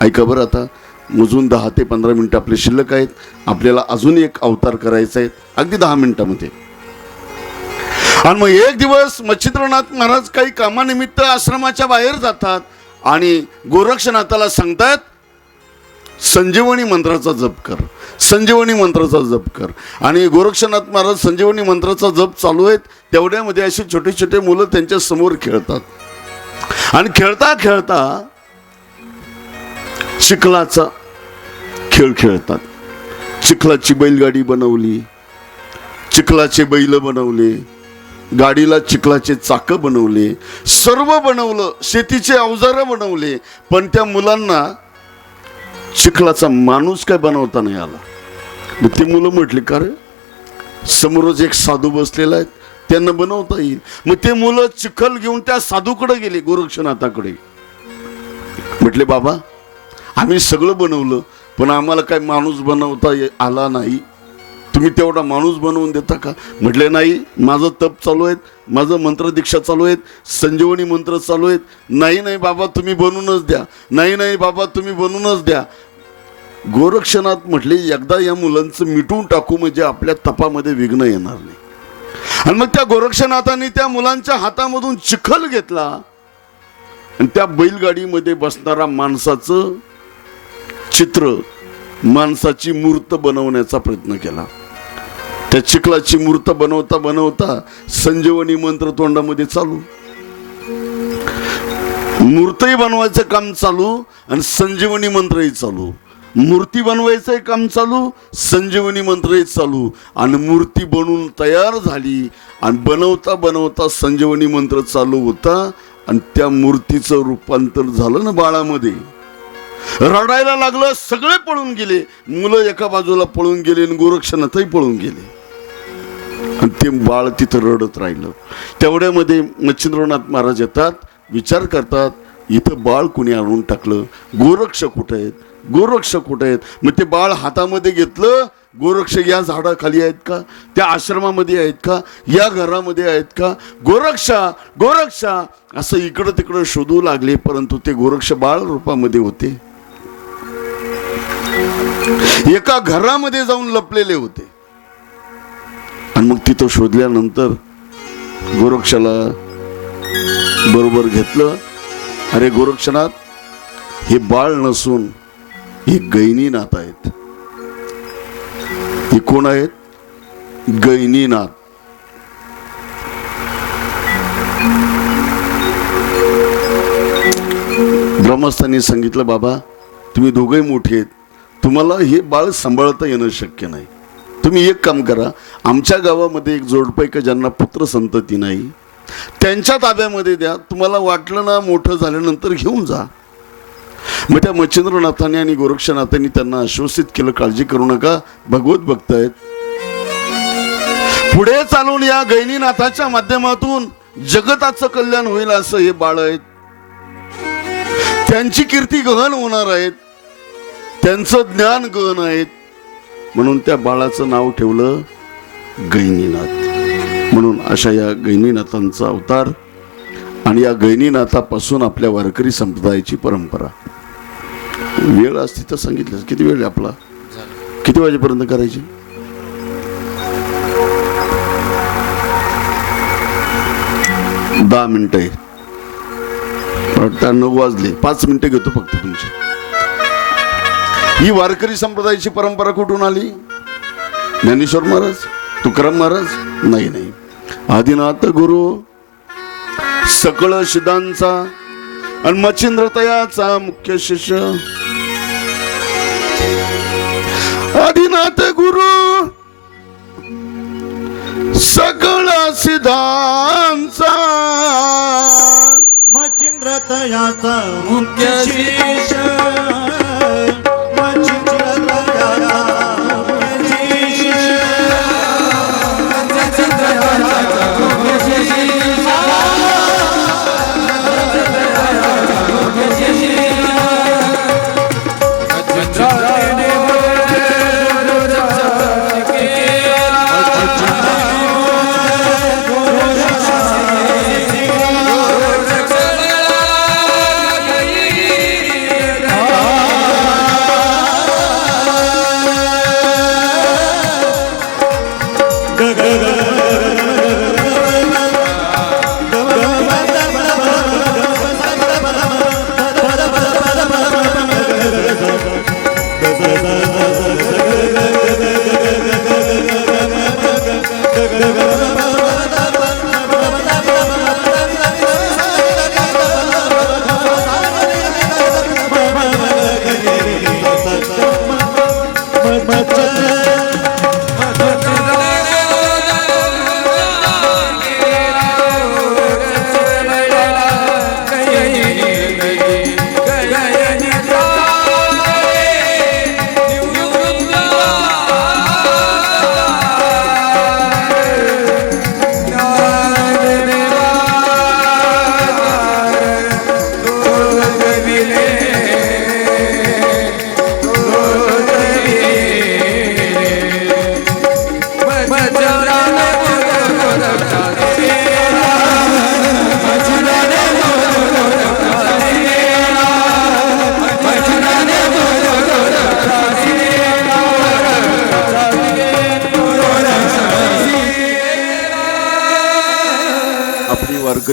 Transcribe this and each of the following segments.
ऐका बरं, आता मोजून 10 ते 15 मिनटं आपले शिल्लक आहेत. आपल्याला अजून एक अवतार करायचा आहे अगदी 10 मिनिटामध्ये. आणि मग एक दिवस मच्छिंद्रनाथ महाराज काही कामानिमित्त आश्रमाच्या बाहेर जातात आणि गोरक्षनाथाला सांगतात, संजीवनी मंत्राचा जप कर, संजीवनी मंत्राचा जप कर. आणि गोरक्षनाथ महाराज संजीवनी मंत्राचा जप चालू आहेत, तेवढ्यामध्ये अशी छोटे छोटे मुलं त्यांच्या समोर खेळतात. आणि खेळता खेळता चिखलाचा खेळ खेळतात. चिखलाची बैलगाडी बनवली, चिखलाचे बैल बनवले, गाडीला चिखलाचे चाक बनवले, सर्व बनवलं, शेतीचे अवजारं बनवले. पण त्या मुलांना चिखलाचा माणूस काय बनवता नाही आला. मग ती मुलं म्हटली, का रे, समोरच एक साधू बसलेला आहे, त्यांना बनवता येईल. मग ते मुलं चिखल घेऊन त्या साधूकडे गेले, गोरक्षनाथाकडे. म्हटले, बाबा, आम्ही सगळं बनवलं, पण आम्हाला काय माणूस बनवता आला नाही, तुम्ही तेवढा माणूस बनवून देता का? म्हटले, नाही, माझं तप चालू आहे, माझं मंत्र दीक्षा चालू आहेत, संजीवनी मंत्र चालू आहेत. नाही नाही बाबा, तुम्ही बनवूनच द्या, नाही नाही बाबा, तुम्ही बनवूनच द्या. गोरक्षनाथ म्हटले, एकदा या मुलांचं मिटून टाकू, म्हणजे आपल्या तपामध्ये विघ्न येणार नाही. आणि मग त्या गोरक्षनाथांनी त्या मुलांच्या हातामधून चिखल घेतला आणि त्या बैलगाडीमध्ये बसणारा माणसाचं चित्र, माणसाची मूर्त बनवण्याचा प्रयत्न केला. त्या चिखलाची मूर्त बनवता बनवता संजीवनी मंत्र तोंडामध्ये चालू, मूर्तही बनवायचं काम चालू आणि संजीवनी मंत्रही चालू. मूर्ती बनवायचं काम चालू, संजीवनी मंत्रही चालू. आणि मूर्ती बनवून तयार झाली आणि बनवता बनवता संजीवनी मंत्र चालू होता आणि त्या मूर्तीचं रूपांतर झालं ना बाळामध्ये. रडायला लागलं, सगळे पळून गेले, मुलं एका बाजूला पळून गेले आणि गोरक्षनाथही पळून गेले. आणि ते बाळ तिथं रडत राहिलं. तेवढ्यामध्ये मच्छिंद्रनाथ महाराज येतात, विचार करतात, इथं बाळ कुणी आणून टाकलं, गोरक्ष कुठे आहेत, गोरक्ष कुठे आहेत. मग ते बाळ हातामध्ये घेतलं, गोरक्ष या झाडाखाली आहेत का, त्या आश्रमामध्ये आहेत का, या घरामध्ये आहेत का, गोरक्षा गोरक्षा असं इकडं तिकडं शोधू लागले. परंतु ते गोरक्ष बाळ रूपामध्ये होते, एका घरामध्ये जाऊन लपलेले होते. आणि मग तिथं शोधल्यानंतर गोरक्षाला बरोबर घेतलं. अरे गोरक्षनाथ, हे बाळ नसून हे गैनीनाथ आहेत. हे कोण आहेत? गैनीनाथ. ब्रह्मस्थांनी सांगितलं, बाबा, तुम्ही दोघेही मोठे आहेत, तुम्हाला हे बाळ सांभाळता येणं शक्य नाही. तुम्ही एक काम करा, आमच्या गावामध्ये एक जोडपं आहे ज्यांना पुत्र संतती नाही, त्यांच्या ताब्यामध्ये द्या, तुम्हाला वाटलं ना मोठं झाल्यानंतर घेऊन जा. मग त्या मच्छिंद्रनाथांनी आणि गोरक्षनाथांनी त्यांना आश्वासित केलं, काळजी करू नका, भगवत भक्त आहेत. पुढे चालून या गैनीनाथाच्या माध्यमातून जगताचं कल्याण होईल असं हे बाळ आहेत. त्यांची कीर्ती गहन होणार आहेत, त्यांचं ज्ञान गहन आहेत. म्हणून त्या बाळाचं नाव ठेवलं गैनीनाथ. म्हणून अशा या गैनीनाथांचा अवतार आणि या गैनीनाथापासून आपल्या वारकरी संप्रदायाची परंपरा. वेळ असती तर सांगितलं. किती वेळ आपला? किती वाजेपर्यंत करायची? 10 मिनिटं आहे. 9 वाजले, 5 मिनिटं घेतो फक्त तुमची. ही वारकरी संप्रदायाची परंपरा कुठून आली? ज्ञानेश्वर महाराज, तुकाराम महाराज? नाही नाही, आदिनाथ गुरु, सकळ सिद्धांचा आणि मच्छिंद्र तयाचा मुख्य शिष्य आदिनाथ गुरु, सकळ सिद्धांचा मच्छिंद्र तयाचा मुख्य शिष्य, मच्छिंद्र तयाचा मुख्य शिष्य, मच्छिंद्र तयाचा मुख्य शिष्य,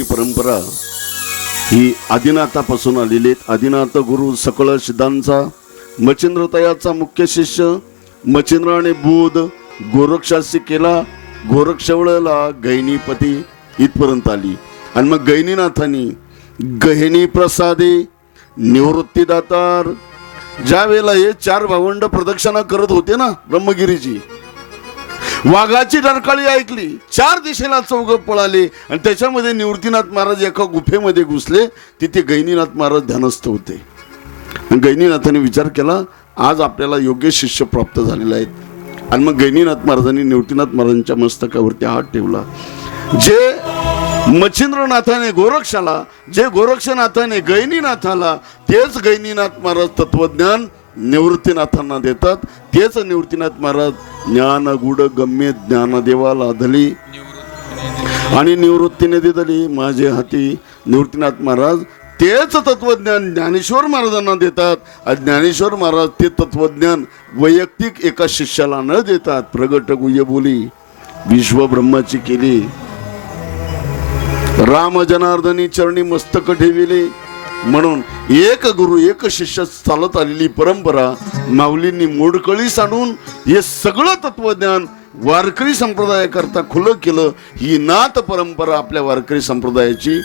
ती परंपरा ही आदिनाथापासून आलेली आहे. आदिनाथ गुरु सकळ सिद्धांचा मच्छिंद्रतयाचा मुख्य शिष्य मच्छिंद्र आणि बुध गोरक्षाशी केला. गोरक्षवळला गैनीपती इथपर्यंत आली. आणि मग गैनीनाथांनी गहिनी प्रसादे निवृत्तीदातार ज्या वेळेला हे 4 भावंड प्रदक्षिणा करत होते ना ब्रह्मगिरीची, वाघाची डरकाळी ऐकली, 4 दिशेला चौघ पळाले आणि त्याच्यामध्ये निवृत्तीनाथ महाराज एका गुफेमध्ये घुसले. तिथे गैनीनाथ महाराज ध्यानस्थ होते. गैनीनाथाने विचार केला आज आपल्याला योग्य शिष्य प्राप्त झालेले आहेत. आणि मग गैनीनाथ महाराजांनी निवृत्तीनाथ महाराजांच्या मस्तकावरती हात ठेवला. जे मच्छिंद्रनाथाने गोरक्षाला, जे गोरक्षनाथाने गैनीनाथाला, तेच गैनीनाथ महाराज तत्वज्ञान निवृत्तीनाथांना देतात. तेच निवृत्तीनाथ महाराज ज्ञान गुड गम्य ज्ञानदेवा लाधली आणि निवृत्तीने दिदली माझे हाती. निवृत्तीनाथ महाराज तेच तत्वज्ञान ज्ञानेश्वर महाराजांना देतात. आणि ज्ञानेश्वर महाराज ते तत्वज्ञान वैयक्तिक एका शिष्याला न देतात प्रगट गुह्य बोली विश्व ब्रह्माची केली. राम जनार्दनी चरणी मस्तक ठेविले. म्हणून एक गुरु एक शिष्य चालत आलेली परंपरा माऊलींनी मोडकळी सांडून हे सगळं तत्वज्ञान वारकरी संप्रदायाकरता खुलं केलं. ही नाथ परंपरा आपल्या वारकरी संप्रदायाची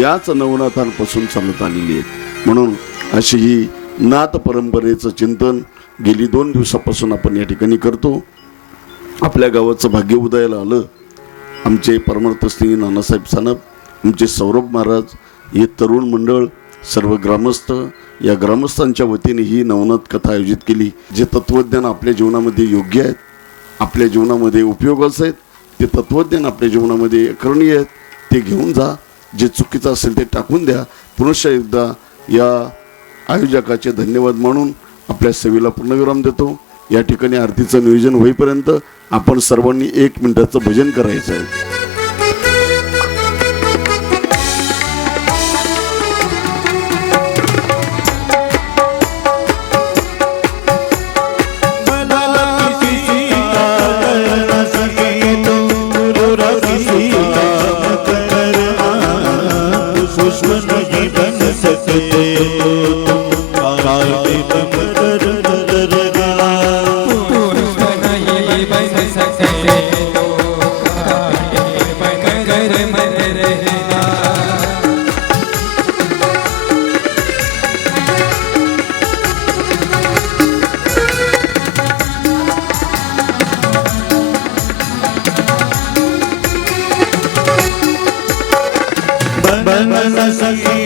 याच नवनाथांपासून चालत आलेली आहे. म्हणून अशी ही नाथ परंपरेचं चिंतन गेली 2 दिवसापासून आपण या ठिकाणी करतो. आपल्या गावाचं भाग्य उदयाला आलं. आमचे परमार्थ श्री नानासाहेब सानप, आमचे सौरभ महाराज, हे तरुण मंडळ, सर्व ग्रामस्थ, या ग्रामस्थांच्या वतीने ही नवनाथ कथा आयोजित केली. जे तत्वज्ञान आपल्या जीवनामध्ये योग्य आहेत, आपल्या जीवनामध्ये उपयोगाचं आहेत, ते तत्वज्ञान आपल्या जीवनामध्ये करणीय आहेत, ते घेऊन जा. जे चुकीचं असेल ते टाकून द्या. पुनश्च एकदा या आयोजकाचे धन्यवाद मानून आपल्या सेवेला पूर्णविराम देतो. या ठिकाणी आरतीचं नियोजन होईपर्यंत आपण सर्वांनी 1 मिनिटाचं भजन करायचं आहे. सके